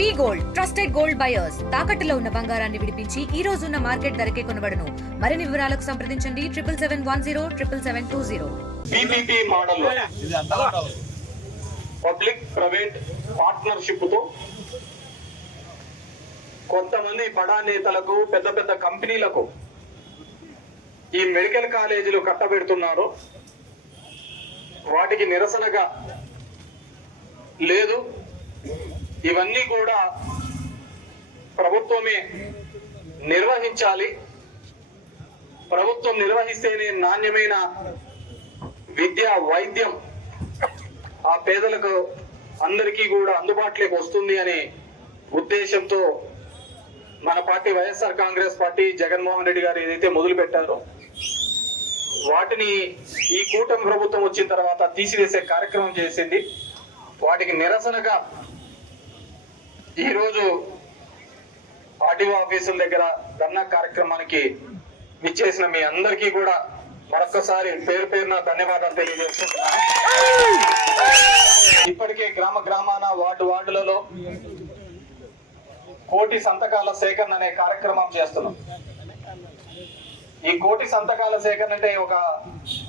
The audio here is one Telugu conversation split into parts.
వి గోల్డ్ ట్రస్టెడ్ గోల్డ్ బయర్స్ తాకట్టులో ఉన్న బంగారాన్ని విడిపించి ఈ రోజు ఉన్న మార్కెట్ ధరకే కొనబడును. మరిన్ని వివరాలకు సంప్రదించండి 7771077720. PPP model public private partnership తో కొంతమంది బడా నేతలకు పెద్ద పెద్ద కంపెనీలకు ఈ మెడికల్ కాలేజీలు కట్టబెడుతున్నారు. వాటికి నిరసనగా లేదు, ఇవన్నీ కూడా ప్రభుత్వమే నిర్వహించాలి. ప్రభుత్వం నిర్వహిస్తేనే నాణ్యమైన విద్య వైద్యం ఆ పేదలకు అందరికీ కూడా అందుబాటులోకి వస్తుంది అనే ఉద్దేశంతో మన పార్టీ వైఎస్ఆర్ కాంగ్రెస్ పార్టీ జగన్మోహన్ రెడ్డి గారు ఏదైతే మొదలు పెట్టారో వాటిని ఈ కూటమి ప్రభుత్వం వచ్చిన తర్వాత తీసివేసే కార్యక్రమం చేసింది. వాటికి నిరసనగా ఈరోజు ఆర్టీఓ ఆఫీసుల దగ్గర ధర్నా కార్యక్రమానికి విచ్చేసిన మీ అందరికీ కూడా మరొకసారి పేరు పేరున ధన్యవాదాలు తెలియజేస్తున్నాను. ఇప్పటికే గ్రామ గ్రామాన వార్డులలో 1,000,000 సంతకాల సేకరణ అనే కార్యక్రమం చేస్తున్నాం. ఈ 1,000,000 సంతకాల సేకరణ అంటే ఒక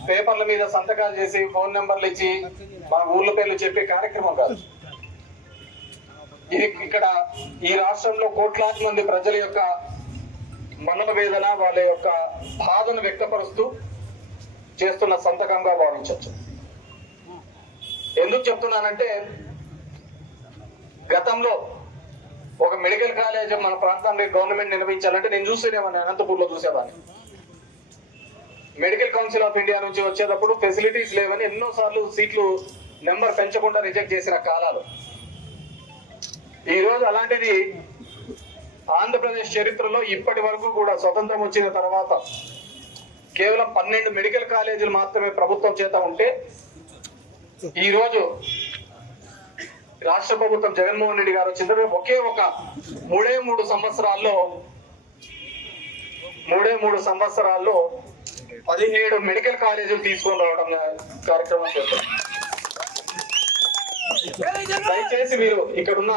పేపర్ల మీద సంతకాలు చేసి ఫోన్ నెంబర్లు ఇచ్చి మన ఊర్ల పేర్లు చెప్పే కార్యక్రమం కాదు. ఇది ఇక్కడ ఈ రాష్ట్రంలో కోట్లాది మంది ప్రజల యొక్క మనోవేదన, వాళ్ళ యొక్క బాధను వ్యక్తపరుస్తూ చేస్తున్న సంతకంగా భావించవచ్చు. ఎందుకు చెప్తున్నానంటే గతంలో ఒక మెడికల్ కాలేజ్ మన ప్రాంతాన్ని గవర్నమెంట్ నిర్వహించాలంటే నేను చూసేవాడిని, అనంతపూర్లో చూసేవాడిని. మెడికల్ కౌన్సిల్ ఆఫ్ ఇండియా నుంచి వచ్చేటప్పుడు ఫెసిలిటీస్ లేవని ఎన్నోసార్లు సీట్లు నెంబర్ పెంచకుండా రిజెక్ట్ చేసిన కాలాలు. ఈ రోజు అలాంటిది ఆంధ్రప్రదేశ్ చరిత్రలో ఇప్పటి వరకు కూడా స్వతంత్రం వచ్చిన తర్వాత కేవలం 12 మెడికల్ కాలేజీలు మాత్రమే ప్రభుత్వం చేత ఉంటే ఈ రోజు రాష్ట్ర ప్రభుత్వం జగన్మోహన్ రెడ్డి గారు వచ్చిన ఒకే ఒక 3 సంవత్సరాల్లో 17 మెడికల్ కాలేజీలు తీసుకొని రావడం కార్యక్రమం చేస్తారు. దయచేసి మీరు ఇక్కడున్న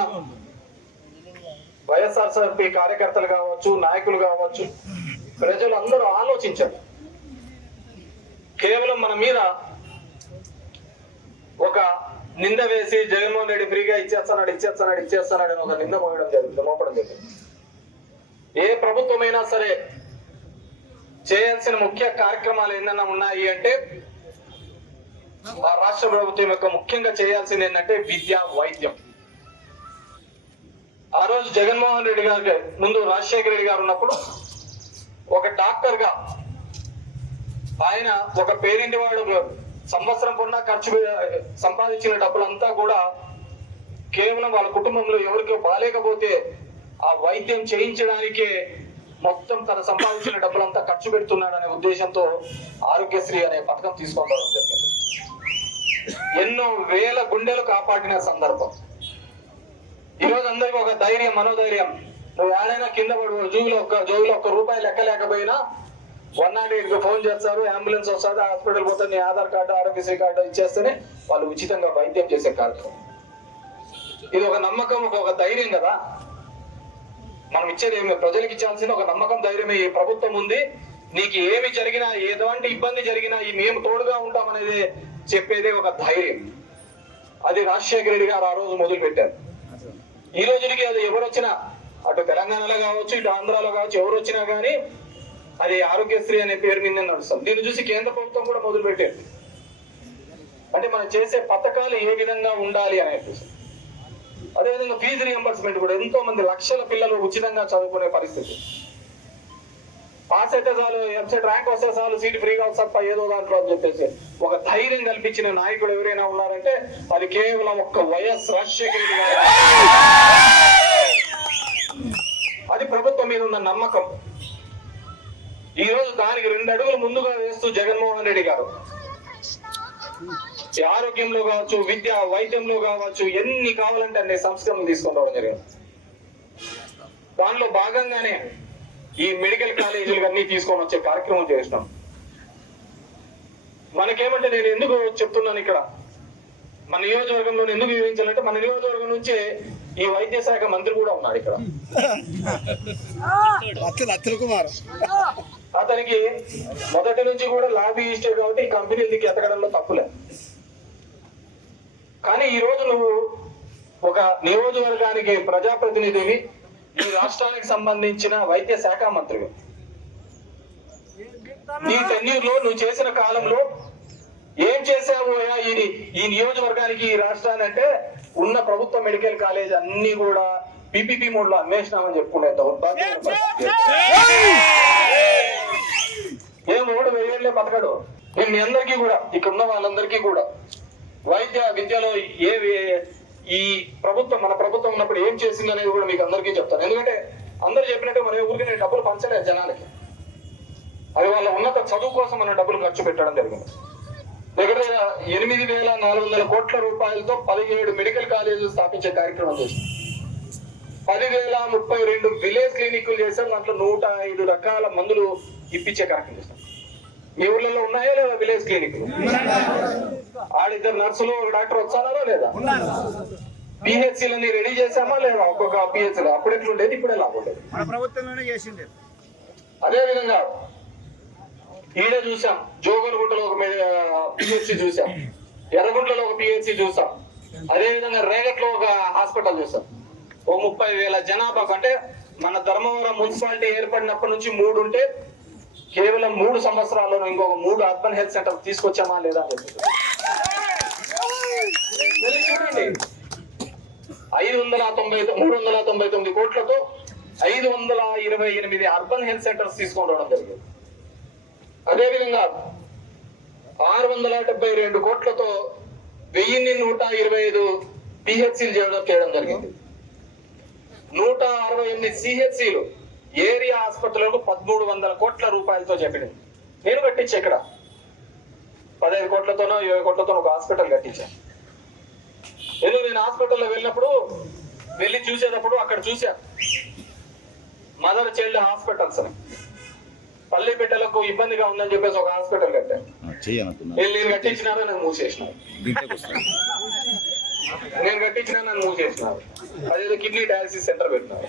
వైఎస్ఆర్సీపీ కార్యకర్తలు కావచ్చు, నాయకులు కావచ్చు, ప్రజలు అందరూ ఆలోచించండి. కేవలం మన మీద ఒక నింద వేసి జగన్మోహన్ రెడ్డి ఫ్రీగా ఇచ్చేస్తున్నాడు అని ఒక నింద మోపడం జరిగింది. ఏ ప్రభుత్వమైనా సరే చేయాల్సిన ముఖ్య కార్యక్రమాలు ఏదైనా ఉన్నాయి అంటే ఆ రాష్ట్ర ప్రభుత్వం యొక్క ముఖ్యంగా చేయాల్సింది ఏంటంటే విద్య వైద్యం. ఆ రోజు జగన్మోహన్ రెడ్డి గారి ముందు రాజశేఖర రెడ్డి గారు ఉన్నప్పుడు ఒక డాక్టర్ గా ఆయన ఒక పేరింటి వాడు సంవత్సరం కొన్నా ఖర్చు సంపాదించిన డబ్బులంతా కూడా కేవలం వాళ్ళ కుటుంబంలో ఎవరికో బాలేకపోతే ఆ వైద్యం చేయించడానికే మొత్తం తన సంపాదించిన డబ్బులంతా ఖర్చు పెడుతున్నాడు అనే ఉద్దేశంతో ఆరోగ్యశ్రీ అనే పథకం తీసుకోవడం జరిగింది. ఎన్నో వేల గుండెలు కాపాడిన సందర్భం. ఈరోజు అందరికి ఒక ధైర్యం, మనోధైర్యం. నువ్వు ఏడైనా కింద పడు జోబులో ఒక్క రూపాయి లెక్క లేకపోయినా 108కి ఫోన్ చేస్తారు, అంబులెన్స్ వస్తుంది, హాస్పిటల్ పోతే నీ ఆధార్ కార్డు, ఆరోగ్యశ్రీ కార్డు ఇచ్చేస్తేనే వాళ్ళు ఉచితంగా వైద్యం చేసే కార్యక్రమం. ఇది ఒక నమ్మకం, ఒక ధైర్యం కదా. మనం ఇచ్చేది ఏమి, ప్రజలకు ఇచ్చాల్సిన ఒక నమ్మకం, ధైర్యమే. ఈ ప్రభుత్వం ఉంది, నీకు ఏమి జరిగినా, ఎటువంటి ఇబ్బంది జరిగినా మేము తోడుగా ఉంటామనేది చెప్పేదే ఒక ధైర్యం. అది రాజశేఖర రెడ్డి గారు ఆ రోజు మొదలు పెట్టారు. ఈ రోజుకి అది ఎవరు వచ్చినా, అటు తెలంగాణలో కావచ్చు, ఇటు ఆంధ్రాలో కావచ్చు, ఎవరు వచ్చినా కానీ అది ఆరోగ్యశ్రీ అనే పేరు మీద నడుస్తుంది. దీన్ని చూసి కేంద్ర ప్రభుత్వం కూడా మొదలు పెట్టారు. అంటే మనం చేసే పథకాలు ఏ విధంగా ఉండాలి అనేది. అదేవిధంగా ఫీజు రియంబర్స్మెంట్ కూడా ఎంతో మంది లక్షల పిల్లలు ఉచితంగా చదువుకునే పరిస్థితి. పాస్ అయితే చాలు, ఎంసెట్ ర్యాంక్ వస్తే చాలు, సీట్ ఫ్రీగా వస్తా ఏదో దాంట్లో అని చెప్పేసి ఒక ధైర్యం కల్పించిన నాయకుడు ఎవరైనా ఉన్నారంటే అది కేవలం ఒక్క వైఎస్ రాజశేఖర రెడ్డి గారు. అది ప్రభుత్వం మీద ఉన్న నమ్మకం. ఈ రోజు దానికి 2 అడుగులు ముందుగా వేస్తూ జగన్మోహన్ రెడ్డి గారు ఆరోగ్యంలో కావచ్చు, విద్య వైద్యంలో కావచ్చు, ఎన్ని కావాలంటే అన్ని సంస్కరణలు తీసుకొని రావడం జరిగింది. దానిలో భాగంగానే ఈ మెడికల్ కాలేజీలు అన్ని తీసుకొని వచ్చే కార్యక్రమం చేసినాం. మనకేమంటే నేను ఎందుకు చెప్తున్నాను ఇక్కడ, మన నియోజకవర్గంలో ఎందుకు వివరించాలంటే మన నియోజకవర్గం నుంచే ఈ వైద్య శాఖ మంత్రి కూడా ఉన్నాడు ఇక్కడ. అత్తుల కుమార్ అతనికి మొదటి నుంచి కూడా లాబీయిస్టే కాబట్టి ఈ కంపెనీల దిక్కు ఎతకడంలో తప్పులే. కానీ ఈ రోజు నువ్వు ఒక నియోజకవర్గానికి ప్రజాప్రతినిధివి, ఈ రాష్ట్రానికి సంబంధించిన వైద్య శాఖ మంత్రివి. నీ టెన్యూర్ లో నువ్వు చేసిన కాలంలో ఏం చేసావు ఈ నియోజకవర్గానికి, ఈ రాష్ట్రాన్ని అంటే ఉన్న ప్రభుత్వ మెడికల్ కాలేజ్ అన్ని కూడా పీపీపీ మోడ్ లో అన్వేషణమని చెప్పుకునే దౌర్భాగ్యం. ఏం ఓడు వేయలే బతకడు. నేను మీ అందరికీ కూడా ఇక్కడ ఉన్న వాళ్ళందరికీ కూడా వైద్య విద్యలో ఈ ప్రభుత్వం మన ప్రభుత్వం ఉన్నప్పుడు ఏం చేసింది అనేది కూడా మీకు అందరికీ చెప్తాను. ఎందుకంటే అందరు చెప్పినట్టే మన ఊరికి నేను డబ్బులు పంచలేదు జనాలకి. అది వాళ్ళ ఉన్నత చదువు కోసం మన డబ్బులు ఖర్చు పెట్టడం జరిగింది. దగ్గర 8,400 కోట్ల రూపాయలతో 17 మెడికల్ కాలేజీలు స్థాపించే కార్యక్రమం చేశాం. 10,032 విలేజ్ క్లినిక్లు చేశాం. దాంట్లో 105 రకాల మందులు ఇప్పించే కార్యక్రమం చేస్తాం. మీ ఊర్లలో ఉన్నాయా లేదా విలేజ్ క్లినిక్లు? ఆడిద్దరు నర్సులు, ఒక డాక్టర్ వచ్చారా లేదా? పిహెచ్సీలని రెడీ చేశామా లేదా? ఒక్కొక్క పిహెచ్సీలు అప్పుడు ఎట్లుండేది, ఇప్పుడు ఎలా ఉండేది? మన ప్రభుత్వంలోనే చేసిండే. అదే విధంగా ఈడ చూసాం, జోగనగుంటలో ఒక పిహెచ్సి చూసాం, ఎర్రగుంటలో ఒక పిహెచ్సి చూసాం, అదే విధంగా రేగట్లో ఒక హాస్పిటల్ చూసాం. ఓ 30,000 జనాభా అంటే మన ధర్మవరం మున్సిపాలిటీ ఏర్పడినప్పటి నుంచి 3 ఉంటే కేవలం 3 సంవత్సరాల్లో ఇంకొక 3 అర్బన్ హెల్త్ సెంటర్ తీసుకొచ్చామా లేదా అని చెప్పి చూడండి. 399 కోట్లతో 528 అర్బన్ హెల్త్ సెంటర్స్ తీసుకొని రావడం జరిగింది. అదేవిధంగా 672 కోట్లతో 1125 పిహెచ్సీలు చేయడం జరిగింది. 168 సిహెచ్సీలు ఏరియా ఆసుపత్రులకు 1300 కోట్ల రూపాయలతో చెప్పింది. నేను కట్టించా ఇక్కడ 15 కోట్లతోనో 20 కోట్లతోనో ఒక హాస్పిటల్ కట్టించాను. నేను హాస్పిటల్లో వెళ్ళి చూసేటప్పుడు అక్కడ చూసా మదర్ చైల్డ్ హాస్పిటల్స్ అని. పల్లె బిడ్డలకు ఇబ్బందిగా ఉందని చెప్పేసి ఒక హాస్పిటల్ కట్టాను. నేను కట్టించినారో నన్ను మూసేసినారు. అదేదో కిడ్నీ డయాలసిస్ సెంటర్ పెట్టినారు.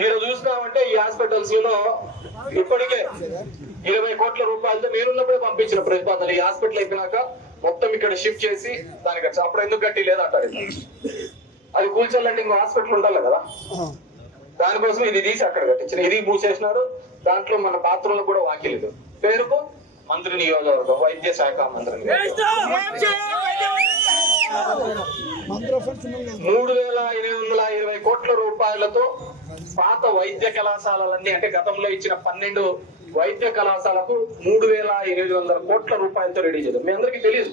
ఈరోజు చూసినామంటే ఈ హాస్పిటల్స్ లో ఇప్పటికే 20 కోట్ల రూపాయలతో నేనున్నప్పుడే పంపించిన ప్రతిపాదన. ఈ హాస్పిటల్ అయిపోయినాక మొత్తం ఇక్కడ షిఫ్ట్ చేసి దానికి అప్పుడు ఎందుకు గట్టి లేదంటారు. అది కూల్చాలంటే ఇంకో హాస్పిటల్ ఉండాలి కదా, దానికోసం ఇది తీసి అక్కడ కట్టించిన. ఇది మూసేసినారు. దాంట్లో మన పాత్రలో కూడా వాకిలేదు. పేరుకు మంత్రి నియోజకవర్గం, వైద్య శాఖ మంత్రి 3,820 కోట్ల రూపాయలతో పాత వైద్య కళాశాలలన్నీ అంటే గతంలో ఇచ్చిన 12 వైద్య కళాశాలకు 3,800 కోట్ల రూపాయలతో రెడీ చేద్దాం. మీ అందరికీ తెలియదు,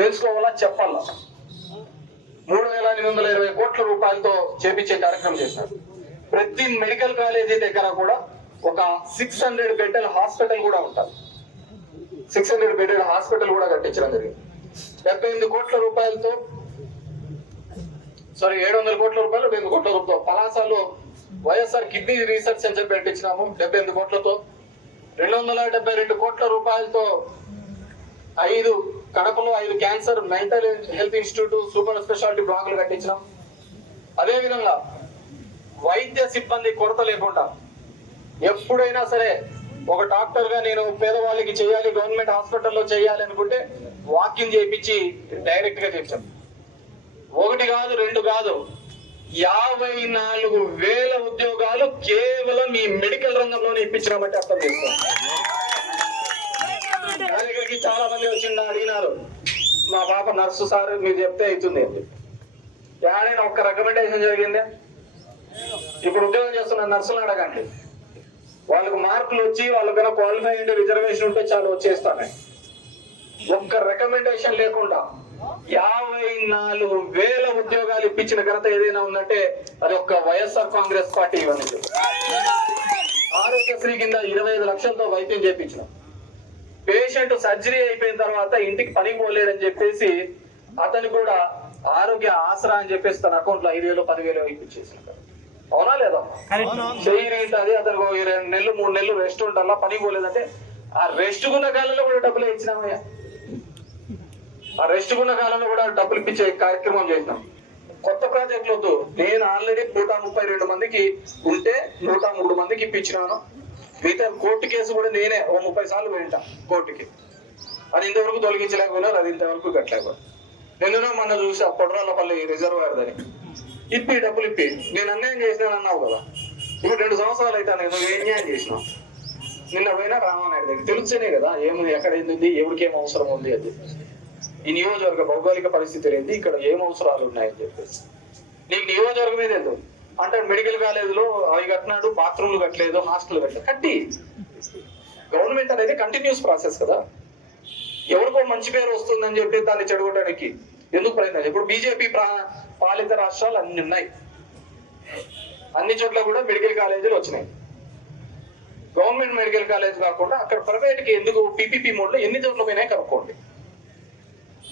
తెలుసుకోవాలా, చెప్పాలా. 3,820 కోట్ల రూపాయలతో చేపించే కార్యక్రమం చేశారు. ప్రతి మెడికల్ కాలేజీ దగ్గర కూడా ఒక 600 బెడ్డెల హాస్పిటల్ కూడా ఉంటారు. 600 బెడ్డెల హాస్పిటల్ కూడా కట్టించడం జరిగింది. 78 కోట్ల రూపాయలతో 700 కోట్ల రూపాయలు 200 కోట్ల రూపాయలు పలాసలో వైఎస్ఆర్ కిడ్నీ రీసెర్చ్ సెంటర్ పెట్టించినాము 78 కోట్లతో. 272 కోట్ల రూపాయలతో 5 కడపలో 5 cancer mental health institute super speciality బ్లాకులు కట్టించినాం. అదే విధంగా వైద్య సిబ్బంది కొరత లేకుండా ఎప్పుడైనా సరే ఒక డాక్టర్ గా నేను పేదవాళ్ళకి చేయాలి, గవర్నమెంట్ హాస్పిటల్లో చేయాలి అనుకుంటే వాకింగ్ చేయించి డైరెక్ట్ గా చేయించాం. 1 కాదు 2 కాదు 54,000 ఉద్యోగాలు కేవలం ఈ మెడికల్ రంగంలోనే ఇప్పించినామంటే అర్థం చేసుకోండి. నా దగ్గరికి చాలా మంది వచ్చిండ అడిగినారు, మా పాప నర్సు సార్ మీరు చెప్తే అవుతుంది అని చెప్పి. ఏడైనా ఒక్క రికమెండేషన్ జరిగిందే? ఇప్పుడు ఉద్యోగం చేస్తున్న నర్సులు అడగండి, వాళ్ళకు మార్కులు వచ్చి వాళ్ళకైనా క్వాలిఫై అయ్యి రిజర్వేషన్ ఉంటే చాలా వచ్చేస్తానే. ఒక్క రికమెండేషన్ లేకుండా 54,000 ఉద్యోగాలు ఇప్పించిన ఘనత ఏదైనా ఉందంటే అది ఒక్క వైఎస్ఆర్ కాంగ్రెస్ పార్టీ ఇవన్నీ. ఆరోగ్యశ్రీ కింద 25 లక్షలతో వైద్యం చేయించినాం. పేషెంట్ సర్జరీ అయిపోయిన తర్వాత ఇంటికి పనికి పోలేడని చెప్పేసి అతను కూడా ఆరోగ్య ఆసరా అని చెప్పేసి తన అకౌంట్ లో 5,000 10,000 ఇప్పించేసిన. అవునా లేదా? చెయ్యి అతనికి 2 నెలలు 3 నెలలు రెస్ట్ ఉండాలా, పనికి పోలేదంటే ఆ రెస్ట్ ఉన్న కాలంలో కూడా డబ్బులు ఇచ్చినామయ్యా. ఆ రెస్ట్ ఉన్న కాలంలో కూడా డబ్బులు ఇప్పించే కార్యక్రమం చేసినాం. కొత్త ప్రాజెక్టులు వద్దు. నేను ఆల్రెడీ 132 మందికి ఉంటే 103 మందికి ఇప్పించినాను. మిగతా కోర్టు కేసు కూడా నేనే 30 సార్లు పోయింటా కోర్టుకి. అది ఇంతవరకు తొలగించలేకపోయినారు, అది ఇంతవరకు కట్టలేకపోయినా. నేను మొన్న చూసా కొట్రాలపల్లి రిజర్వాయర్ అని డబ్బులు ఇప్పి నేను అన్యాయం చేసినాను అన్నావు కదా. ఇప్పుడు 2 సంవత్సరాలు అయితే నేను ఏం న్యాయం చేసినావు? నిన్న పోయినా రామానాయుడు దగ్గర తెలుస్తేనే కదా ఏమి ఎక్కడ ఏంది, ఎవరికి ఏం అవసరం ఉంది అని చెప్పేసి. ఈ నియోజకవర్గ భౌగోళిక పరిస్థితులు ఏంది, ఇక్కడ ఏం అవసరాలు ఉన్నాయని చెప్పేసి. నీకు నియోజకవర్గం మీద ఎందుకు అంటే మెడికల్ కాలేజీలో అవి కట్టినాడు, బాత్రూమ్లు కట్టలేదు, హాస్టల్ కట్టలేదు. కట్టి గవర్నమెంట్ అనేది కంటిన్యూస్ ప్రాసెస్ కదా. ఎవరికో మంచి పేరు వస్తుందని చెప్పి దాన్ని చెడగొట్టడానికి ఎందుకు ప్రయత్నం? ఇప్పుడు బీజేపీ పాలిత రాష్ట్రాలు అన్ని ఉన్నాయి, అన్ని చోట్ల కూడా మెడికల్ కాలేజీలు వచ్చినాయి. గవర్నమెంట్ మెడికల్ కాలేజ్ కాకుండా అక్కడ ప్రైవేట్ కి ఎందుకు పీపీపీ మోడ్ లో ఎన్ని చోట్ల పోయినాయి కనుక్కోండి.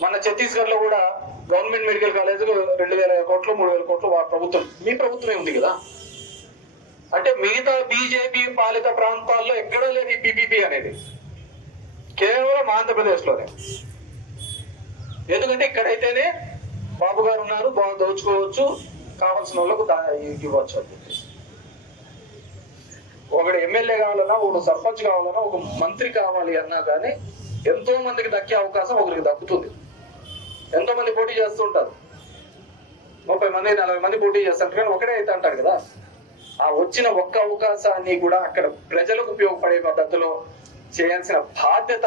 మన ఛత్తీస్గఢ్ లో కూడా గవర్నమెంట్ మెడికల్ కాలేజ్ 2,000 కోట్లు 3,000 కోట్లు ప్రభుత్వం, మీ ప్రభుత్వమే ఉంది కదా. అంటే మిగతా బీజేపీ పాలిత ప్రాంతాల్లో ఎక్కడా లేదు ఈ పీపీపీ అనేది, కేవలం ఆంధ్రప్రదేశ్ లోనే. ఎందుకంటే ఇక్కడైతేనే బాబు గారు ఉన్నారు, బాగా దోచుకోవచ్చు, కావాల్సిన వాళ్ళకు ఇవ్వచ్చు అని చెప్పేసి. ఒకడు ఎమ్మెల్యే కావాలన్నా, ఒకడు సర్పంచ్ కావాలన్నా, ఒక మంత్రి కావాలి అన్నా కానీ ఎంతో మందికి దక్కే అవకాశం ఒకరికి దక్కుతుంది. ఎంతో మంది పోటీ చేస్తుంటారు, 30 మంది 40 మంది పోటీ చేస్తుంటారు, కానీ ఒకటే అయితే అంటారు కదా. ఆ వచ్చిన ఒక్క అవకాశాన్ని కూడా అక్కడ ప్రజలకు ఉపయోగపడే పద్ధతిలో చేయాల్సిన బాధ్యత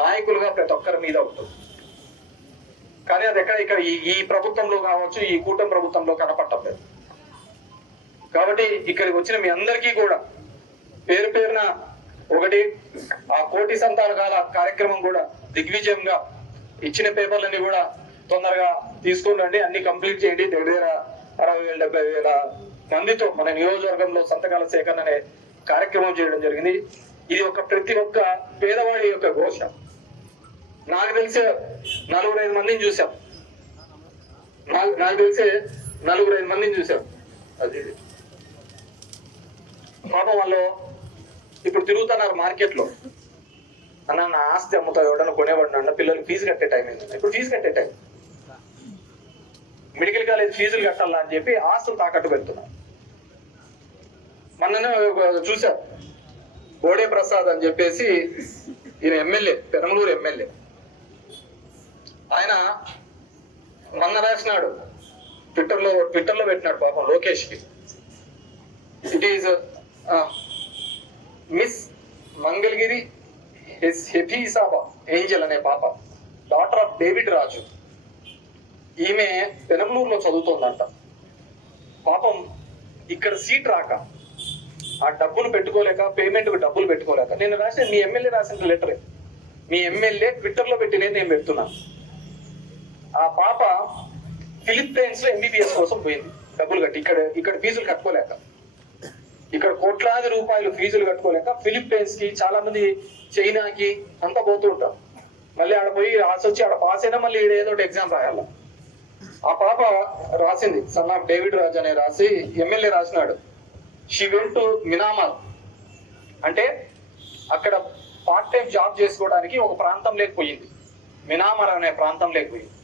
నాయకులుగా ప్రతి ఒక్కరి మీద ఉంటుంది. కానీ అది ఇక్కడ ఈ ప్రభుత్వంలో కావచ్చు, ఈ కూటమి ప్రభుత్వంలో కనపట్టలేదు. కాబట్టి ఇక్కడికి వచ్చిన మీ అందరికీ కూడా పేరు పేరున ఒకటి, ఆ కోటి సంతానకాల కార్యక్రమం కూడా దిగ్విజయంగా ఇచ్చిన పేపర్లన్నీ కూడా తొందరగా తీసుకుని రండి, అన్ని కంప్లీట్ చేయండి. దగ్గర 60,000-70,000 మందితో మన నియోజకవర్గంలో సంతకాల సేకరణ అనే కార్యక్రమం చేయడం జరిగింది. ఇది ప్రతి ఒక్క పేదవాడి యొక్క ఘోష. నాకు తెలిసే 4-5 మందిని చూసాం, నాకు తెలిసే 4-5 మందిని చూసాం. అది పాపం వాళ్ళు ఇప్పుడు తిరుగుతున్నారు మార్కెట్ లో. అన్న నా ఆస్తి అమ్ముతా, ఎవడన్నా కొనేవాడు అన్న, పిల్లలకి ఫీజు కట్టే టైం అయింది. ఇప్పుడు ఫీజు కట్టే టైం, మెడికల్ కాలేజ్ ఫీజులు కట్టాలా అని చెప్పి ఆస్తులు తాకట్టు పెడుతున్నారు. మొన్ననే చూశారు, బోడే ప్రసాద్ అని చెప్పేసి ఈయన ఎమ్మెల్యే, పెనమలూరు ఎమ్మెల్యే. ఆయన మొన్న రాసినాడు, ట్విట్టర్ లో పెట్టినాడు పాపం లోకేష్ కి. ఇట్ ఈస్ మిస్ మంగళగిరి హెఫీసాబా ఏంజల్ అనే పాప, డాటర్ ఆఫ్ డేవిడ్ రాజు. ఈమె పెనమలూరులో చదువుతోందంట. పాపం ఇక్కడ సీట్ రాక, ఆ డబ్బులు పెట్టుకోలేక, పేమెంట్ డబ్బులు పెట్టుకోలేక, నేను రాసిన మీ ఎమ్మెల్యే రాసిన లెటరే, మీ ఎమ్మెల్యే ట్విట్టర్ లో పెట్టినది నేను పెడుతున్నా. ఆ పాప ఫిలిప్పైన్స్ లో ఎంబీబీఎస్ కోసం పోయింది, డబ్బులు కట్టి. ఇక్కడ ఫీజులు కట్టుకోలేక, ఇక్కడ కోట్లాది రూపాయలు ఫీజులు కట్టుకోలేక ఫిలిప్పైన్స్ కి, చాలా మంది చైనాకి అంతా పోతూ ఉంటారు. మళ్ళీ ఆడ పోయి రాసొచ్చి ఆడ పాస్ అయినా మళ్ళీ ఏదో ఒకటి ఎగ్జామ్ రాయాల. ఆ పాప రాసింది, సన్ ఆఫ్ డేవిడ్ రాజ్ అనే రాసి ఎమ్మెల్యే రాసినాడు. షీ వెంట్ టు మినామార్, అంటే అక్కడ పార్ట్ టైం జాబ్ చేసుకోవడానికి ఒక ప్రాంతం లేకపోయింది, మినామార్ అనే ప్రాంతం లేకపోయింది.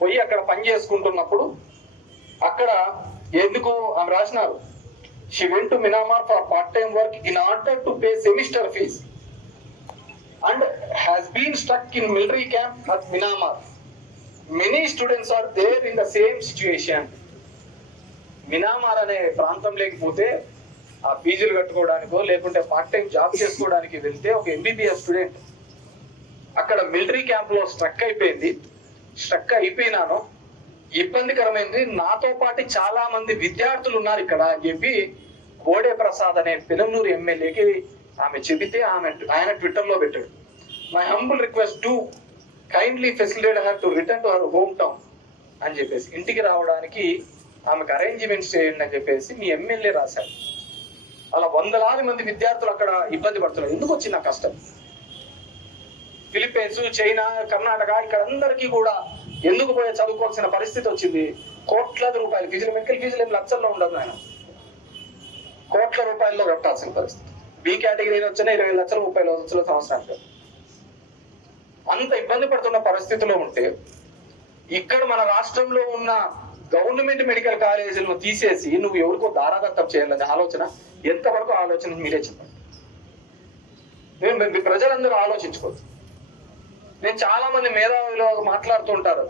పోయి అక్కడ పని చేసుకుంటున్నప్పుడు అక్కడ ఎందుకు ఆమె రాసినారు, she went to Myanmar for part time work in order to pay semester fees and has been stuck in military camp at Myanmar. Many students are there in the same situation. మినామార్ అనే ప్రాంతం లేకపోతే ఆ ఫీజులు కట్టుకోవడానికో లేకుంటే పార్ట్ టైం జాబ్ చేసుకోవడానికి వెళ్తే ఒక ఎంబీబీఎస్ స్టూడెంట్ అక్కడ మిలిటరీ క్యాంప్ లో స్ట్రక్ అయిపోయినాను, ఇబ్బందికరమైంది, నాతో పాటు చాలా మంది విద్యార్థులు ఉన్నారు ఇక్కడ అని చెప్పి బోడే ప్రసాద్ అనే పెనమలూరు ఎమ్మెల్యేకి ఆమె చెబితే ఆయన ట్విట్టర్ లో పెట్టాడు, my humble request to kindly facilitate her to return to her home town అని చెప్పేసి, ఇంటికి రావడానికి ఆమెకు అరేంజ్మెంట్స్ చేయండి అని చెప్పేసి మీ ఎమ్మెల్యే రాశారు. అలా వందలాది మంది విద్యార్థులు అక్కడ ఇబ్బంది పడుతున్నారు. ఎందుకు వచ్చింది ఆ కష్టం? ఫిలిప్పైన్స్, చైనా, కర్ణాటక ఇక్కడ అందరికీ కూడా ఎందుకు పోయే చదువుకోవాల్సిన పరిస్థితి వచ్చింది? కోట్లాది రూపాయలు ఫీజులు, మెడికల్ ఫీజులు ఏం లక్షల్లో ఉండదు, ఆయన కోట్ల రూపాయల్లో కట్టాల్సిన పరిస్థితి. బి కేటగిరీ వచ్చినా 20 లక్షలు 30 లక్షల సంవత్సరానికి. అంత ఇబ్బంది పడుతున్న పరిస్థితిలో ఉంటే ఇక్కడ మన రాష్ట్రంలో ఉన్న గవర్నమెంట్ మెడికల్ కాలేజీలను తీసేసి నువ్వు ఎవరికో దారాదత్తం చేయాలనే ఆలోచన ఎంతవరకు ఆలోచన మీరే చెప్పండి. మీ ప్రజలందరూ ఆలోచించుకోరు. నేను చాలా మంది మేధావులు మాట్లాడుతుంటారు.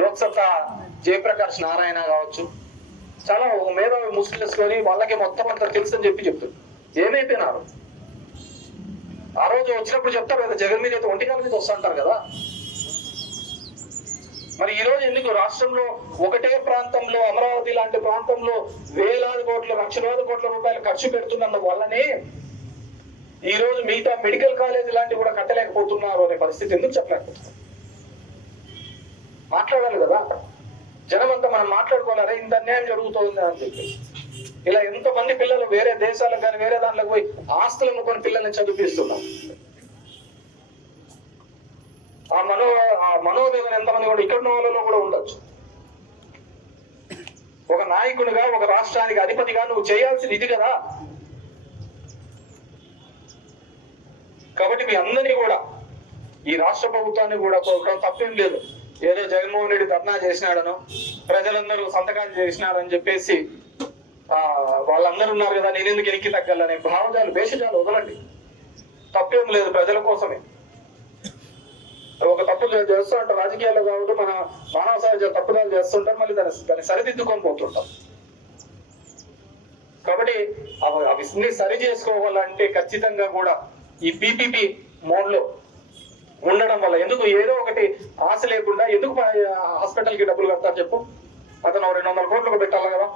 లోక్సత్తా జయప్రకాష్ నారాయణ కావచ్చు, చాలా ఒక మేధావి ముసుగులేసుకొని వాళ్ళకి మొత్తం అంతా తెలుసని చెప్తారు. ఏమైపోయినారు? ఆ రోజు వచ్చినప్పుడు చెప్తారు కదా, జగన్ మీద అయితే ఒంటికాల మీద వస్తుంటారు కదా. మరి ఈ రోజు ఎందుకు రాష్ట్రంలో ఒకటే ప్రాంతంలో అమరావతి లాంటి ప్రాంతంలో వేలాది కోట్ల లక్షలాది కోట్ల రూపాయలు ఖర్చు పెడుతున్న వల్లనే ఈ రోజు మిగతా మెడికల్ కాలేజ్ లాంటివి కూడా కట్టలేకపోతున్నారు అనే పరిస్థితి ఎందుకు చెప్పలేకపోతున్నారు? మాట్లాడాలి కదా. జనం అంతా మనం మాట్లాడుకోలేరా ఇంత అన్యాయం జరుగుతుంది అని చెప్పి. ఇలా ఎంతమంది పిల్లలు వేరే దేశాలకు కానీ వేరే దాంట్లోకి పోయి ఆస్తులు అమ్ముకొని పిల్లల్ని చదివిస్తున్నాం. ఆ మనోవేదన ఎంతమంది కూడా ఇక్కడ ఉన్న వాళ్ళలో కూడా ఉండొచ్చు. ఒక నాయకునిగా ఒక రాష్ట్రానికి అధిపతిగా నువ్వు చేయాల్సింది ఇది కదా. కాబట్టి మీ అందరినీ కూడా ఈ రాష్ట్ర ప్రభుత్వాన్ని కూడా కోరడం తప్పేం లేదు. ఏదో జగన్మోహన్ రెడ్డి ధర్నా చేసినాడనో ప్రజలందరూ సంతకాలు చేసినారని చెప్పేసి వాళ్ళందరూ ఉన్నారు కదా నేను ఎందుకు ఎనికి తగ్గాలనే భావజాలు భేషజాలు వదలండి. తప్పేం లేదు, ప్రజల కోసమే. ఒక తప్పు చేస్తూ ఉంటాం రాజకీయాల్లో కాబట్టి మన మానవ సహజ తప్పుదాలు చేస్తుంటాం, మళ్ళీ దాన్ని సరిదిద్దుకొని పోతుంటాం. కాబట్టి అవి సరి చేసుకోవాలంటే ఖచ్చితంగా కూడా ఈ పీపీపీ మోడ్ లో ఉండడం వల్ల ఎందుకు ఏదో ఒకటి ఆశ లేకుండా ఎందుకు హాస్పిటల్ కి డబ్బులు కడతారు చెప్పు. అతను 200 కోట్లు పెట్టాలి కదా.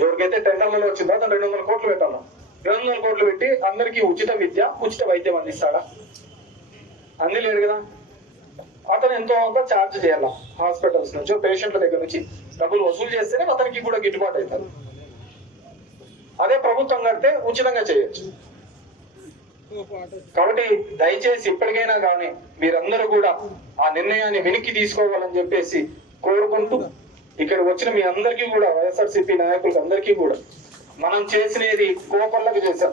ఎవరికైతే టెండర్లలో వచ్చిందో అతను 200 కోట్లు పెట్టాలా. 200 కోట్లు పెట్టి అందరికీ ఉచిత విద్య ఉచిత వైద్యం అందిస్తాడా? అందిలేడు కదా. అతను ఎంతో కొంత ఛార్జ్ చేయాలా హాస్పిటల్స్ నుంచి, పేషెంట్ల దగ్గర నుంచి డబ్బులు వసూలు చేస్తేనే అతనికి కూడా గిట్టుబాటు అవుతుంది. అదే ప్రభుత్వం కడితే ఉచితంగా చేయొచ్చు. కాబట్టి దయచేసి ఇప్పటికైనా కానీ మీరందరూ కూడా ఆ నిర్ణయాన్ని వెనక్కి తీసుకోవాలని చెప్పేసి కోరుకుంటూ, ఇక్కడ వచ్చిన మీ అందరికీ కూడా వైఎస్ఆర్సీపీ నాయకులకు అందరికీ కూడా మనం చేసినది కోపల్లకు చేశాం.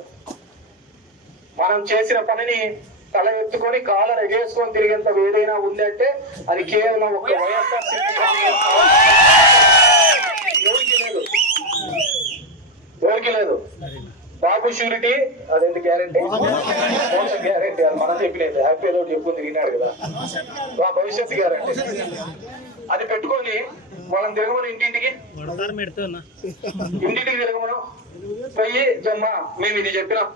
మనం చేసిన పనిని తల ఎత్తుకొని కాళ్ళ ఎగేసుకొని తిరిగేంత ఏదైనా ఉంది అంటే అది కేవలం ఒక వైఎస్ఆర్సీపీ. ఎవరికి లేదు. బాబు షూరిటీ అదేంటి గ్యారంటీ, మోషన్ గ్యారంటీ అది మనం చెప్పినది. హ్యాపీ ఏదో చెప్పుకుని తిరిగినాడు కదా, భవిష్యత్తు గ్యారంటీ. అది పెట్టుకొని మనం తిరగమను ఇంటింటికి తిరగమను పోయి జమ్మా మేము ఇది చెప్పినాం,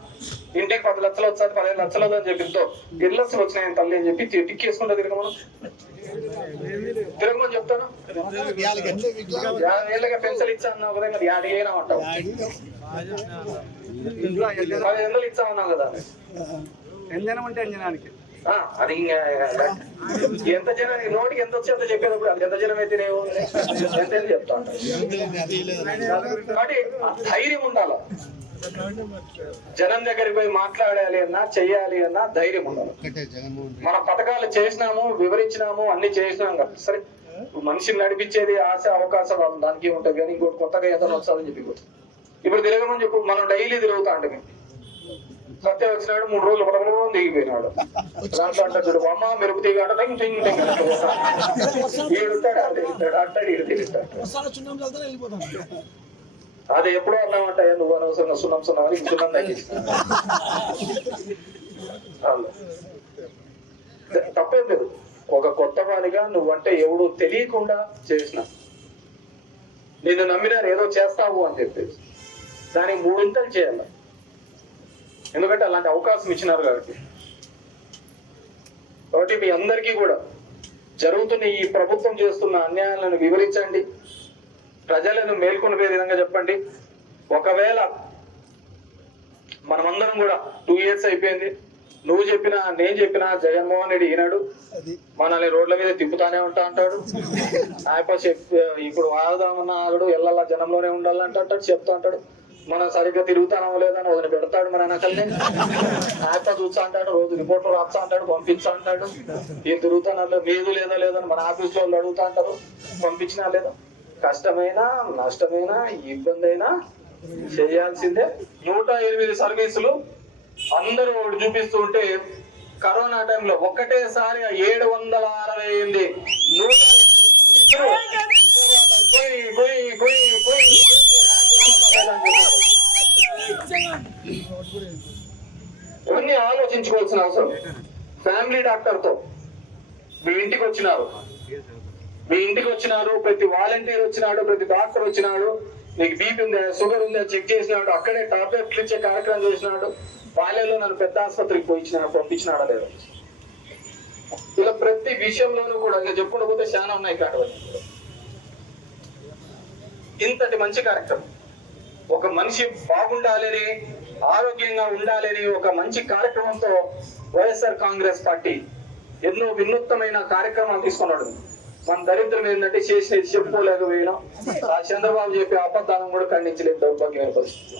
ఇంటికి 10 లక్షలు వచ్చాది 15 లక్షలు అని చెప్పిందో 2 లక్షలు వచ్చినాయని తల్లి అని చెప్పి టిక్ వేసుకుంటా తిరగమను చెప్తాను. 50 ఏళ్ళగా పెన్షన్ ఇచ్చా అన్నావు కదా, మరి 50 అయినా అంటావు. 10 ఇచ్చా అన్నావు కదా. ఎంజనం అంటే ఎంజనానికి అది ఎంత జనం నోటికి ఎంత వచ్చి అంత చెప్పేటప్పుడు అది ఎంత జనం అయితే ఎంత చెప్తా ఉంటాను. కాబట్టి ధైర్యం ఉండాలి. జనం దగ్గరికి పోయి మాట్లాడాలి అన్నా చెయ్యాలి అన్నా ధైర్యం ఉండాలి. మన పథకాలు చేసినాము, వివరించినాము, అన్ని చేసినాం కదా. సరే మనిషిని నడిపించేది ఆశ అవకాశం దానికి ఉంటుంది కానీ ఇంకోటి కొత్తగా ఏదైనా వస్తుందని చెప్పి ఇప్పుడు తిరగమని చెప్పు. మనం డైలీ తిరుగుతా అంటే సత్య వచ్చినాడు 3 రోజులు పడవలో దిగిపోయినాడు. దాంట్లో అంటాడు చూడు అమ్మ మెరుపు దిగాడు అది ఎప్పుడో అన్నామంటాయా నువ్వు అనవసరంగా సున్నం అని సున్నం తగ్గించి తప్పేం లేదు. ఒక కొత్త వాడిగా నువ్వంటే ఎవడు తెలియకుండా చేసిన నిన్ను నమ్మినారు ఏదో చేస్తావు అని చెప్పేసి దానికి 3 ఇంతలు చేయాలి. ఎందుకంటే అలాంటి అవకాశం ఇచ్చినారు కాబట్టి మీ అందరికీ కూడా జరుగుతున్న ఈ ప్రభుత్వం చేస్తున్న అన్యాయాలను వివరించండి, ప్రజలను మేల్కొనిపోయే విధంగా చెప్పండి. ఒకవేళ మనమందరం కూడా 2 years అయిపోయింది, నువ్వు చెప్పినా నేను చెప్పినా జగన్మోహన్ రెడ్డి ఈనాడు మనల్ని రోడ్ల మీద తిప్పుతానే ఉంటా అంటాడు. ఇప్పుడు ఆగుదామన్నా ఆగడు, ఎల్లల్లా జనంలోనే ఉండాలంటాడు, చెప్తా అంటాడు. మనం సరిగ్గా తిరుగుతానో లేదని వదిలి పెడతాడు మన నకల్ని. యాప్ చూస్తా అంటాడు, రోజు రిపోర్ట్లు రాస్తా అంటాడు, పంపిస్తా అంటాడు. ఏం తిరుగుతానో లేదు లేదో లేదని మన ఆఫీస్ లో అడుగుతా అంటారు, పంపించినా లేదా. కష్టమైనా నష్టమైనా ఇబ్బంది అయినా చేయాల్సిందే. 108 సర్వీసులు అందరూ చూపిస్తూ ఉంటే కరోనా టైంలో ఒక్కటేసారి 768 108 సర్వీసులు కుయ్ కుయ్ కుయ్ కుయ్ ఇవన్నీ ఆలోచించుకోవాల్సిన అవసరం. ఫ్యామిలీ డాక్టర్ తో మీ ఇంటికి వచ్చినారు, ప్రతి వాలంటీర్ వచ్చినాడు, ప్రతి డాక్టర్ వచ్చినాడు, నీకు బీపీ ఉందా షుగర్ ఉందా చెక్ చేసినాడు, అక్కడే టాబ్లెట్లు ఇచ్చే కార్యక్రమం చేసినాడు, పాలెలో నన్ను పెద్ద ఆసుపత్రికి పంపించినాడా లేదా, ఇలా ప్రతి విషయంలోనూ కూడా ఇంకా చెప్పుకుంటూ పోతే చాలా ఉన్నాయి కాకపోతే. ఇంతటి మంచి కార్యక్రమం, ఒక మనిషి బాగుండాలని ఆరోగ్యంగా ఉండాలని ఒక మంచి కార్యక్రమంతో వైఎస్ఆర్ కాంగ్రెస్ పార్టీ ఎన్నో వినూత్నమైన కార్యక్రమాలు తీసుకున్నాడు. మన దరిద్రం ఏంటంటే చేసినది చెప్పుకోలేకపోయినా, ఆ చంద్రబాబు చెప్పే అబద్ధాలను కూడా ఖండించలేదు. దౌర్భాగ్యమైన పరిస్థితి.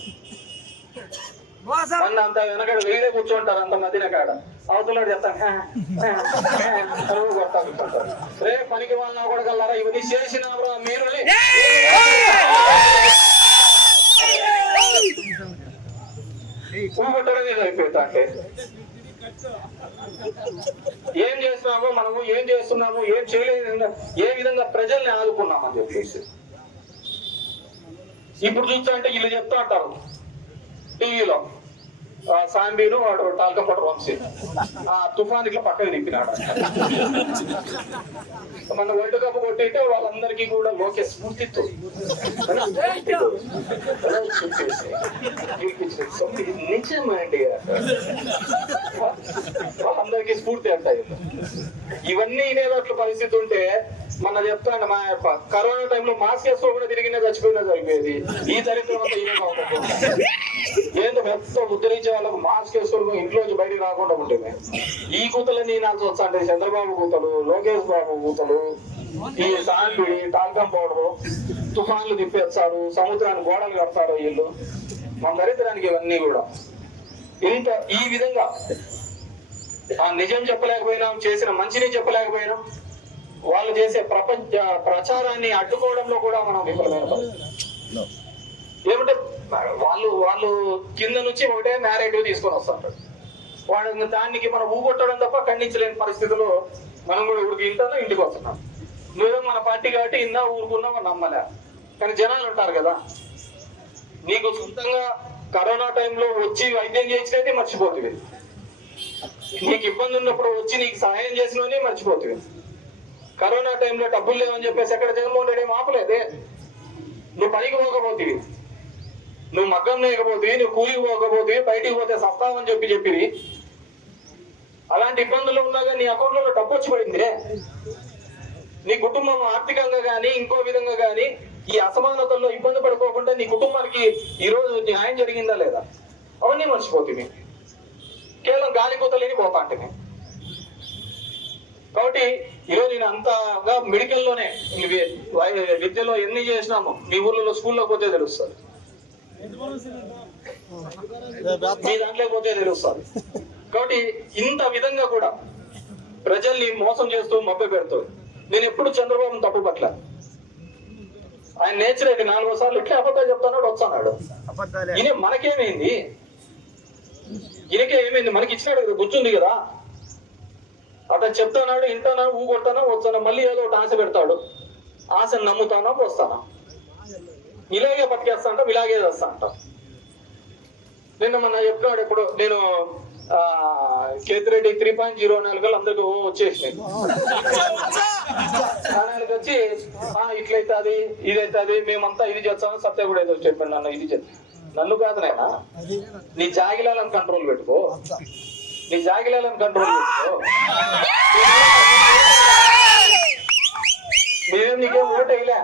మొన్న అంత వెనకాడ వేరే కూర్చుంటారు, అంత మధ్యన కాడ అవతలాడు చెప్తాను కొట్టారు. రే పనికి వాళ్ళ కూడా కలరా ఇవన్నీ చేసిన మీరు పూగొట్టడమే అయిపోతా అంటే ఏం చేస్తున్నామో మనము, ఏం చేస్తున్నాము, ఏం చేయలేదు, ఏ విధంగా ప్రజల్ని ఆదుకున్నామని చెప్పేసి ఇప్పుడు చూస్తా అంటే వీళ్ళు చెప్తా అంటారు టీవీలో, సాంబీను వాడు టాల్కంపట వంశీ ఆ తుఫాన్ ఇట్లా పక్కన తిప్పినాడు. మన వరల్డ్ కప్ కొట్టితే వాళ్ళందరికీ కూడా లోకే స్ఫూర్తితో నిజమండి, వాళ్ళందరికీ స్ఫూర్తి అంటాయి. ఇవన్నీ ఇనేదట్ల పరిస్థితి ఉంటే మన చెప్తాను, మా కరోనా టైంలో మాస్క్ వేసుకో కూడా తిరిగినా చచ్చిపోయినా సరిపోయేది. ఈ చరిత్ర అంతా ఈయన ఏంటో పెద్ద ఉద్ధరించే వాళ్ళకు మాస్క్ వేసుకొని ఇంట్లోంచి బయటకు రాకుండా ఉంటుంది. ఈ కూతలన్నీ నాకు వచ్చా అంటే చంద్రబాబు కూతలు, లోకేష్ బాబు కూతలు, ఈ సాంబి టాల్కం పౌడరు, తుఫాన్లు తిప్పేస్తారు, సముద్రాన్ని గోడలు కడతారు వీళ్ళు. మన దరిద్రానికి ఇవన్నీ కూడా ఇంత ఈ విధంగా ఆ నిజం చెప్పలేకపోయినాం, చేసిన మంచిని చెప్పలేకపోయినాం, వాళ్ళు చేసే ప్రచారాన్ని అడ్డుకోవడంలో కూడా మనం విఫలమైన ఏమంటే వాళ్ళు కింద నుంచి ఒకటే నేరేటివ్ తీసుకొని వస్తారు. వాడు దానికి మనం ఊగొట్టడం తప్ప ఖండించలేని పరిస్థితిలో మనం కూడా ఊరికి ఇంటానో ఇంటికి వస్తున్నాం. నువ్వే మన పార్టీ కాబట్టి ఇందా ఊరుకున్నావు నమ్మలే, కానీ జనాలు ఉంటారు కదా, నీకు సొంతంగా కరోనా టైంలో వచ్చి వైద్యం చేయించినది మర్చిపోతుంది, నీకు ఇబ్బంది ఉన్నప్పుడు వచ్చి నీకు సహాయం చేసినవని మర్చిపోతుంది. కరోనా టైంలో డబ్బులు లేవని చెప్పేసి ఎక్కడ జగన్మోహన్ రెడ్డి ఆపలేదే. నువ్వు పనికి పోకపోతుంది, నువ్వు మగ్గం లేకపోతే, నువ్వు కూలికి పోకపోతే, బయటికి పోతే సస్తావని చెప్పి అలాంటి ఇబ్బందులు ఉన్నాగా నీ అకౌంట్ లో డబ్బు వచ్చి పడిందిరే. నీ కుటుంబం ఆర్థికంగా గానీ ఇంకో విధంగా గానీ ఈ అసమానతల్లో ఇబ్బంది పడుకోకుండా నీ కుటుంబానికి ఈ రోజు న్యాయం జరిగిందా లేదా అవన్నీ మర్చిపోతుంది. కేవలం గాలి కూతలేని పోతా అంటే కాబట్టి ఈరోజు నేను అంతగా మెడికల్ లోనే విద్యలో ఎన్ని చేసినామో మీ ఊర్లలో స్కూల్లో పోతే తెలుస్తుంది, మీ దాంట్లో పోతే తెలుస్తుంది. కాబట్టి ఇంత విధంగా కూడా ప్రజల్ని మోసం చేస్తూ మభ్య పెడుతూ నేను ఎప్పుడు చంద్రబాబును తప్పు పట్ల, ఆయన నేచర్ అయితే 4 సార్లు ఇట్లా అబద్ధాలు చెప్తాడు వస్తున్నాడు. ఈయన మనకేమైంది, ఈయనకే ఏమైంది, మనకి ఇచ్చినాడు కదా, గుర్తుంది కదా, అతను చెప్తానాడు, ఇంటానా, ఊగొట్టానా, వస్తానా, మళ్ళీ ఏదో ఒకటి ఆశ పెడతాడు, ఆశను నమ్ముతానా, వస్తానా, ఇలాగే బతికేస్తా అంటాం, ఇలాగే చేస్తా అంటాం. నిన్న మొన్న చెప్పినాడు, ఇప్పుడు నేను కేతిరెడ్డి 3.04 అందరికి వచ్చేసినాయి, వచ్చి ఇట్లయితుంది ఇదైతుంది మేమంతా ఇది చేస్తాము. సత్య కూడా ఏదో స్టేట్మెంట్ నన్ను ఇది చేస్తా, నన్ను కాదు నాయనా, నీ జాగిలాలను కంట్రోల్ పెట్టుకో, నీ జాగిలాలను కంట్రోల్ పెట్టుకో. మేమేం నీకేం ఓటేయలే,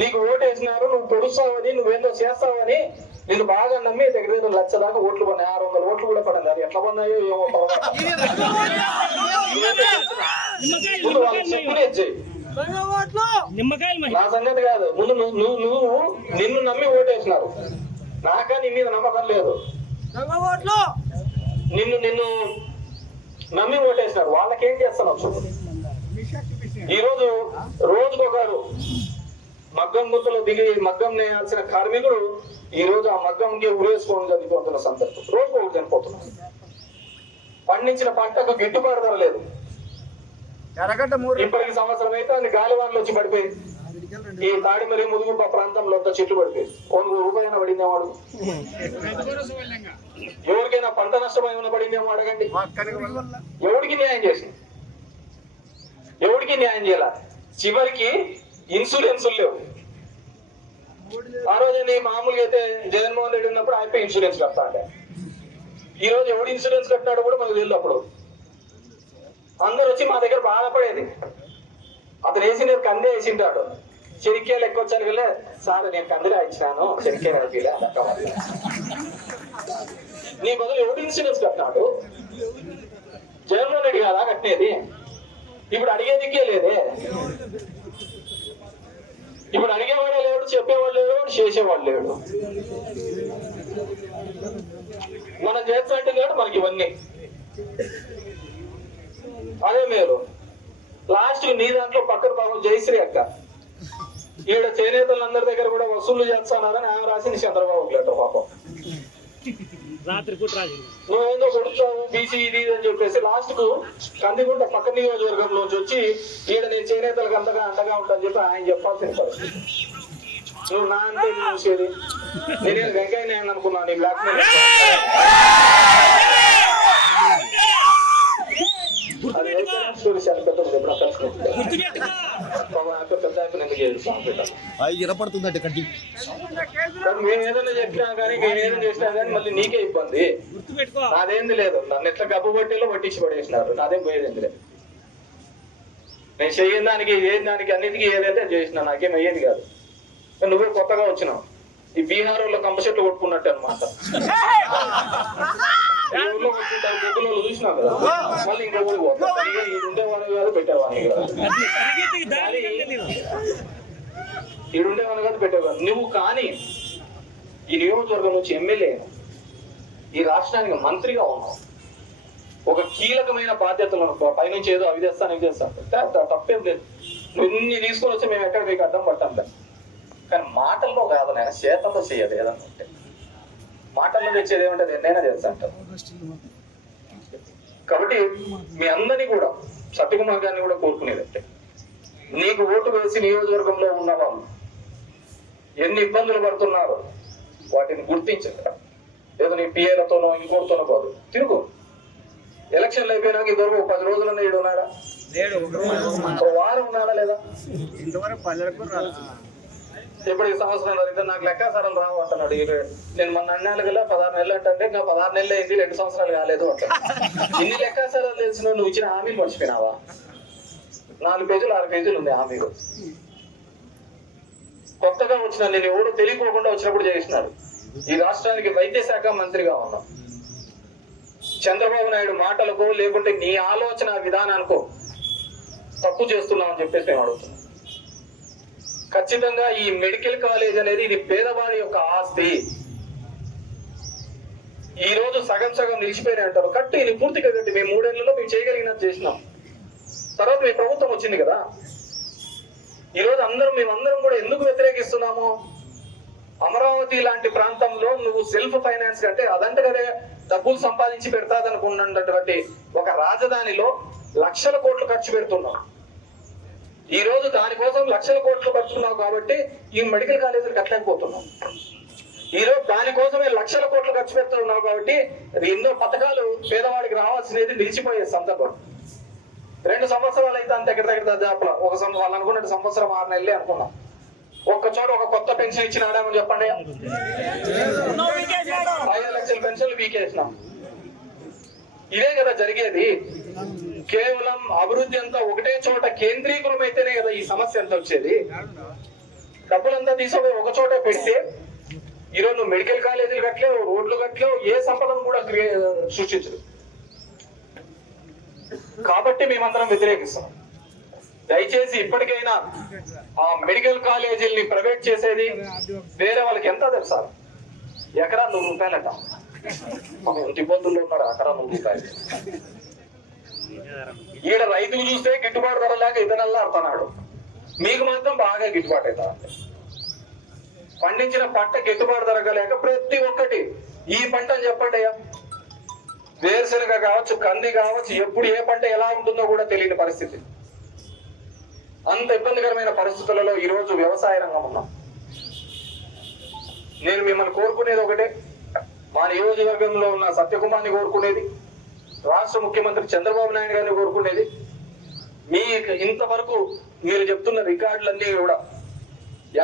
నీకు ఓటేసినారు, నువ్వు పొడుస్తావని, నువ్వేందో చేస్తావని నేను బాగా నమ్మి దగ్గర 1,00,000 దాకా ఓట్లు పడినాయి, 600 ఓట్లు కూడా పడింది. అది ఎట్లా పడినాయో ఏమో ముందు వాళ్ళకి చెప్పునేది చేయి, నా సంగతి కాదు. ముందు నువ్వు నిన్ను నమ్మి ఓటేసినారు, నాకా నీ మీద నమ్మకం లేదు, నిన్ను నమ్మి ఓటేసినారు, వాళ్ళకేం చేస్తున్నావు చూడు. ఈరోజు రోజుకొకరు మగ్గం గుర్తులో దిగి మగ్గం నేయాల్సిన కార్మికుడు ఈ రోజు ఆ మగ్గంకి ఉరేసుకోవడం చనిపోతున్న సందర్భం, రోజుకు ఒకటి చనిపోతున్నారు. పండించిన పంటకు గిట్టుబాటు ధర లేదు. ఇప్పటికి సంవత్సరం అయితే అది గాలివానలు వచ్చి పడిపోయింది. ఈ తాడిమరి ముదుగుంప ప్రాంతంలో అంతా చెట్లు పడితే రూపాయన పడిందేవాడు, ఎవరికైనా పంట నష్టం ఏమైనా పడిందేమో అడగండి. ఎవరికి న్యాయం చేసింది? ఎవరికి న్యాయం చేయాల? చివరికి ఇన్సూరెన్స్ లేవు. ఆ రోజు మామూలుగా అయితే జగన్మోహన్ రెడ్డి ఉన్నప్పుడు ఆయన ఇన్సూరెన్స్ కడతా అంటే, ఈ రోజు ఎవడు ఇన్సూరెన్స్ కట్టినాడు కూడా మనకు తెలియదు. అప్పుడు అందరు వచ్చి మా దగ్గర బాధపడేది, అతను వేసి నేను కందే వేసింటాడు, చెరిక్కాయలు ఎక్కువ వచ్చాను కదా సార్, నేను కందిగా ఇచ్చినాను చెరిక్కాయలు అనిపిలే అన్న. నీ బదులు ఎవడు ఇన్సూరెన్స్ కట్టినాడు? జగన్మోహన్ రెడ్డి కాదా కట్టినది? ఇప్పుడు అడిగేదికే లేదే. ఇప్పుడు అడిగేవాడే లేడు, చెప్పేవాడు లేడు, చేసేవాడు లేడు. మనం చేస్తున్నట్టు కాదు మనకి ఇవన్నీ. అదే మేలు. లాస్ట్ నీ దాంట్లో పక్కన పాపం జయశ్రీ అక్క ఈవిడ చేనేతలందరి దగ్గర కూడా వసూళ్లు చేస్తున్నారని ఆమె రాసింది చంద్రబాబు లెటర్. పాపం నువ్వేందో కొడుతావు బీసీ ఇది అని చెప్పేసి లాస్ట్ కు కందిగుంట పక్క నియోజకవర్గంలోంచి వచ్చి ఈడ నేను చేనేతలకు అండగా ఉంటాను చెప్పి ఆయన చెప్పాల్సింది పరిస్థితి. నువ్వు నా అంటే చూసేది నేను వెంకయ్య నాయుడు అనుకున్నాను. నీ బ్లాక్ మెయిల్ మేము ఏదైనా చెప్పినా కానీ నేనేదో చేసినా కానీ మళ్ళీ నీకే ఇబ్బంది. నాదేంది లేదు, నన్ను ఎట్లా గబ్బు బట్టీలో పట్టించి పడేసినారు, నాదేం పోయేది లేదు. నేను చేయని దానికి ఏది దానికి అన్నిటికీ ఏదైతే చేసినా నాకేం అయ్యేది కాదు. నువ్వే కొత్తగా వచ్చినావు, ఈ బీహార్ వాళ్ళు కంప చెట్లు కొట్టుకున్నట్టు అనమాట. ఊళ్ళో కొట్టుకుంటావు గొగ్గుల వాళ్ళు చూసినావు కదా, మళ్ళీ ఇంకో ఊరికి పోతావు. ఇది ఉండేవాడు కాదు పెట్టేవాడిని కాదు, ఈడుండేవాడు కాదు పెట్టేవాడు నువ్వు. కానీ ఈ నియోజకవర్గం నుంచి ఎమ్మెల్యే, ఈ రాష్ట్రానికి మంత్రిగా ఉన్నావు, ఒక కీలకమైన బాధ్యతలను పైనుంచి ఏదో అవి చేస్తాను ఇవి చేస్తాను తప్పేం లేదు. నువ్వు ఇన్ని తీసుకొని వచ్చి మేము ఎక్కడ మీకు అడ్డం పట్టాం లేదు. కానీ మాటల్లో కాదు నేను చేతల్లో చేయదు. ఏదన్నా ఉంటే మాటల్లో తెచ్చేది ఏమంటే ఎన్నైనా చేస్తా అంటారు. కాబట్టి మీ అందరినీ కూడా సత్యకుమార్ గారిని కూడా కోరుకునేదంటే, నీకు ఓటు వేసి నియోజకవర్గంలో ఉన్న వాళ్ళు ఎన్ని ఇబ్బందులు పడుతున్నారో వాటిని గుర్తించక ఏదో నీ పిఏలతోనో ఇంకోటితోనో కాదు, తిరుగు. ఎలక్షన్లు అయిపోయినాక ఇద్దరు 10 రోజులన్నా ఈడు ఉన్నాడా? ఒక వారం ఉన్నాడా లేదా? ఇప్పుడు ఈ సంవత్సరం అయితే నాకు లెక్కాసారం రావు అంటున్నాడు. నేను మన అన్నాళ్ళు కదా 16 నెలలు అంటే ఇంకా 16 నెలలు అయింది, 2 సంవత్సరాలు కాలేదు అంటాడు. ఇన్ని లెక్కాసారాలు తెలిసిన నువ్వు ఇచ్చిన హామీలు మర్చిపోయినావా? 4 పేజీలు 6 పేజీలు ఉంది హామీలు. కొత్తగా వచ్చిన నేను ఎవరు తెలియకోకుండా వచ్చినప్పుడు చేసినాడు. ఈ రాష్ట్రానికి వైద్య శాఖ మంత్రిగా ఉన్నాం. చంద్రబాబు నాయుడు మాటలకో లేకుంటే నీ ఆలోచన విధానానికో తప్పు చేస్తున్నాం అని చెప్పేసి మేము అడుగుతున్నాం. ఖచ్చితంగా ఈ మెడికల్ కాలేజ్ అనేది ఇది పేదవాడి యొక్క ఆస్తి. ఈ రోజు సగం నిలిచిపోయినాయి అంటారు. కట్టు ఇది పూర్తిగా కట్టి మేము 3 ఏళ్లలో మేము చేయగలిగినట్టు చేసినాం. తర్వాత మీ ప్రభుత్వం వచ్చింది కదా, ఈ రోజు మేమందరం కూడా ఎందుకు వ్యతిరేకిస్తున్నాము? అమరావతి లాంటి ప్రాంతంలో నువ్వు సెల్ఫ్ ఫైనాన్స్ కంటే అదంటే కదే డబ్బులు సంపాదించి పెడతాదనుకున్నటువంటి ఒక రాజధానిలో లక్షల కోట్లు ఖర్చు పెడుతున్నావు. ఈ రోజు దానికోసం లక్షల కోట్లు ఖర్చున్నావు కాబట్టి ఈ మెడికల్ కాలేజీలు కట్టలేకపోతున్నావు. ఈ రోజు దానికోసమే లక్షల కోట్లు ఖర్చు పెడుతున్నావు కాబట్టి ఎన్నో పథకాలు పేదవాడికి రావాల్సినది నిలిచిపోయే సందర్భం. 2 సంవత్సరాలు అయితే అంత దగ్గర దాదాపులో వాళ్ళు అనుకున్నట్టు సంవత్సరం 6 నెలలే అనుకున్నాం. ఒక్క చోట ఒక కొత్త పెన్షన్ ఇచ్చినాడేమని చెప్పండి. 5 లక్షల పెన్షన్లు వీకేసినాం. ఇదే కదా జరిగేది. కేవలం అభివృద్ధి అంతా ఒకటే చోట కేంద్రీకృతం అయితేనే కదా ఈ సమస్య అంతా వచ్చేది. డబ్బులంతా తీసుకుపోయి ఒక చోట పెడితే ఈరోజు నువ్వు మెడికల్ కాలేజీలు కట్టలేవు, రోడ్లు కట్టలేవు, ఏ సంపదను కూడా సృష్టించదు. కాబట్టి మేమందరం వ్యతిరేకిస్తాం. దయచేసి ఇప్పటికైనా ఆ మెడికల్ కాలేజీల్ని ప్రైవేట్ చేసేది వేరే వాళ్ళకి ఎంత తెలుసా? ఎకరా 100 రూపాయలట. ఎంత ఇబ్బందుల్లో ఉన్నాడు ఎకరా 100 రూపాయలు. ఈడ రైతులు చూస్తే గిట్టుబాటు ధర లేక ఇతనల్లా ఆడుతున్నాడు. మీకు మాత్రం బాగా గిట్టుబాటు అవుతారు. పండించిన పంట గిట్టుబాటు ధర లేక ప్రతి ఒక్కటి ఈ పంట అని చెప్పండి అయ్యా, వేరుశనగ కావచ్చు, కంది కావచ్చు, ఎప్పుడు ఏ పంట ఎలా ఉంటుందో కూడా తెలియని పరిస్థితి. అంత ఇబ్బందికరమైన పరిస్థితులలో ఈ రోజు వ్యవసాయ రంగం ఉన్నాం. నేను మిమ్మల్ని కోరుకునేది ఒకటే, మా నియోజకవర్గంలో ఉన్న సత్యకుమార్ని కోరుకునేది, రాష్ట్ర ముఖ్యమంత్రి చంద్రబాబు నాయుడు గారిని కోరుకునేది, మీ ఇంతవరకు మీరు చెప్తున్న రికార్డులన్నీ కూడా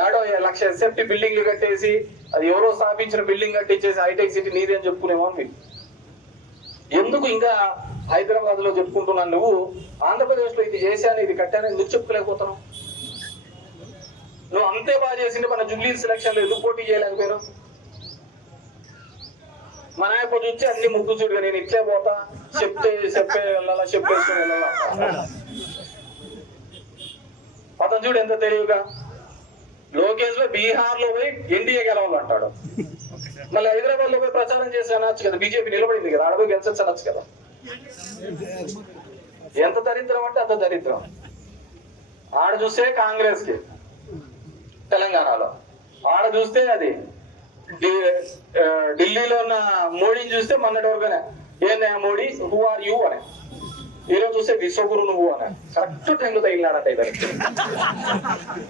ఏడో 1,00,000 ఎస్ఎఫ్టీ బిల్డింగ్లు కట్టేసి అది ఎవరో స్థాపించిన బిల్డింగ్ కట్టించేసి హైటెక్ సిటీ నీది అని చెప్పుకునేమో మీరు. ఎందుకు ఇంకా హైదరాబాద్ లో చెప్పుకుంటున్నాను, నువ్వు ఆంధ్రప్రదేశ్ లో ఇది చేశాను ఇది కట్టాను ఎందుకు చెప్పుకోలేకపోతున్నావు? నువ్వు అంతే బాగా చేసింటే మన జూబ్లీ సెలక్షన్ లో ఎందుకు పోటీ చేయలేకపోయాను? మన ఆయన చూసి అన్ని ముగ్గు చూడుగా నేను ఇట్లే పోతా చెప్పే వెళ్ళాలా చెప్పేసుకుని వెళ్ళాలా. అతను చూడు ఎంత తెలివిగా లోకేష్ లో బీహార్ లో పోయి ఎన్డీఏ గెలవాలంటాడు, మళ్ళీ హైదరాబాద్ లో పోయి ప్రచారం చేసి అనొచ్చు కదా, బీజేపీ నిలబడింది కదా, ఆడపోయి గెలిచొచ్చు అనొచ్చు కదా. ఎంత దరిద్రం అంటే అంత దరిద్రం. ఆడ చూస్తే కాంగ్రెస్ కి తెలంగాణలో, ఆడ చూస్తే అది ఢిల్లీలో ఉన్న మోడీని చూస్తే మొన్నటి వరకునే ఏంది మోడీ హూ ఆర్ యూ అని, ఈరోజు చూస్తే విశ్వగురు నువ్వు అని కరెక్ట్ టైంలో తగిలినాడంట.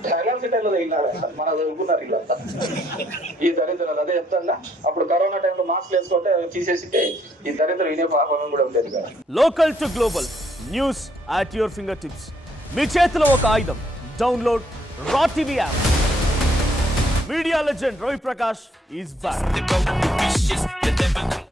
తగిలాల్సిన టైంలో తగిలినాడంట. మన చదువుకున్నారు వీళ్ళంతా ఈ దరిద్రాలు. అదే చెప్తాను, అప్పుడు కరోనా టైంలో మాస్క్ వేసుకుంటే తీసేసి ఈ దరిద్రం ఇదే పాపం కూడా ఉండేది కదా. Local to global news at your fingertips. మీ చేతిలో ఒక ఆయుధం. Download Raw TV app. Media legend Ravi Prakash is back.